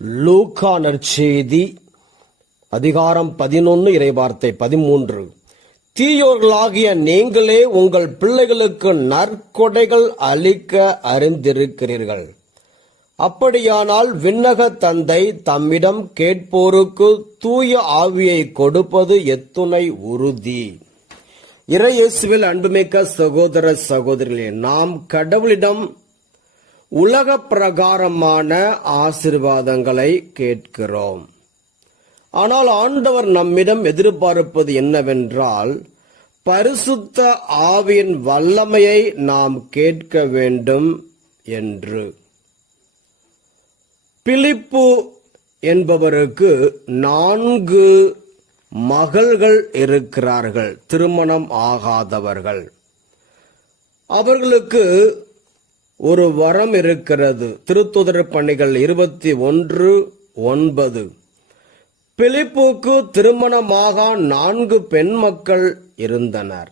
லூக்கா நற்செய்தி அதிகாரம் 11 இறைவார்த்தை 13. தீயோர்களாகிய நீங்களே உங்கள் பிள்ளைகளுக்கு நற்கொடைகள் அளிக்க அறிந்திருக்கிறீர்கள். அப்படியானால் விண்ணக தந்தை தம்மிடம் கேட்போருக்கு தூய ஆவியை கொடுப்பது எத்துணை உறுதி. இறையேசுவில் அன்புமிக்க சகோதர சகோதரிகளே, நாம் கடவுளிடம் உலக பிரகாரமான ஆசீர்வாதங்களை கேட்கிறோம். ஆனால் ஆண்டவர் நம்மிடம் எதிர்பார்ப்பது என்னவென்றால், பரிசுத்த ஆவியின் வல்லமையை நாம் கேட்க வேண்டும் என்று. பிலிப்பு என்பவருக்கு 4 மகள்கள் இருக்கிறார்கள், திருமணம் ஆகாதவர்கள். அவர்களுக்கு ஒரு வரம் இருக்கிறது. திருத்துதர் பணிகள் 21:9. பிலிப்புக்கு திருமணமாக 4 பெண் மக்கள் இருந்தனர்.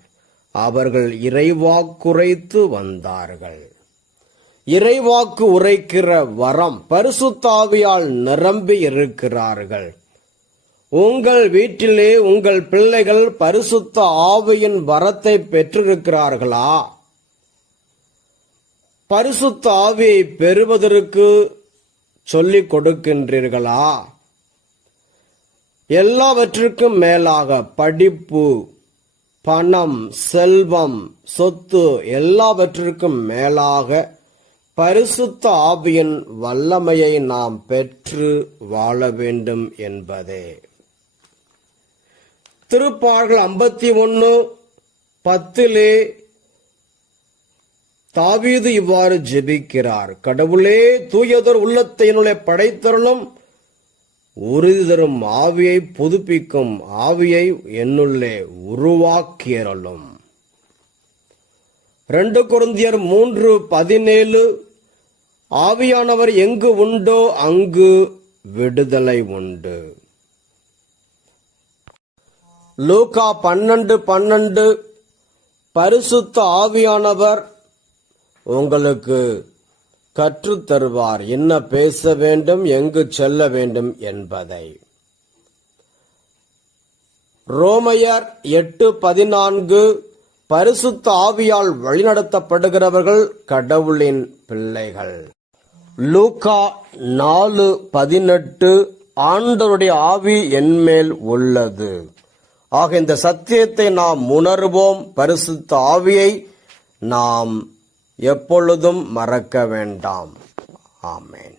அவர்கள் இறைவாக்குரைத்து வந்தார்கள். இறைவாக்கு உரைக்கிற வரம், பரிசுத்த ஆவியால் நிரம்பி இருக்கிறார்கள். உங்கள் வீட்டிலே உங்கள் பிள்ளைகள் பரிசுத்த ஆவியின் வரத்தை பெற்றிருக்கிறார்களா? பரிசுத்த ஆவியை பெறுவதற்கு சொல்லிக் கொடுக்கின்றீர்களா? எல்லாவற்றுக்கும் மேலாக படிப்பு, பணம், செல்வம், சொத்து எல்லாவற்றுக்கும் மேலாக பரிசுத்த ஆவியின் வல்லமையை நாம் பெற்று வாழ வேண்டும் என்பதே. திருப்பாடல் 51:10 தாவீது இவ்வாறு ஜெபிக்கிறார்: கடவுளே, தூயதோர் உள்ளத்தை என்னுள்ளே படைத்தருளும், உறுதி தரும் ஆவியை புதுப்பிக்கும் ஆவியை என்னுள்ளே உருவாக்கியருளும். 2 கொரிந்தியர் 3:17 ஆவியானவர் எங்கு உண்டோ அங்கு விடுதலை உண்டு. லூக்கா 12:12 பரிசுத்த ஆவியானவர் உங்களுக்கு கற்றுத்தருவார் என்ன பேச வேண்டும், எங்கு செல்ல வேண்டும் என்பதை. ரோமையர் 8:14 பரிசுத்த ஆவியால் வழிநடத்தப்படுகிறவர்கள் கடவுளின் பிள்ளைகள். லூக்கா 4:18 ஆண்டவருடைய ஆவி என்மேல் உள்ளது. ஆக இந்த சத்தியத்தை நாம் உணர்வோம். பரிசுத்த ஆவியை நாம் எப்பொழுதும் மறக்க வேண்டாம். ஆமென்.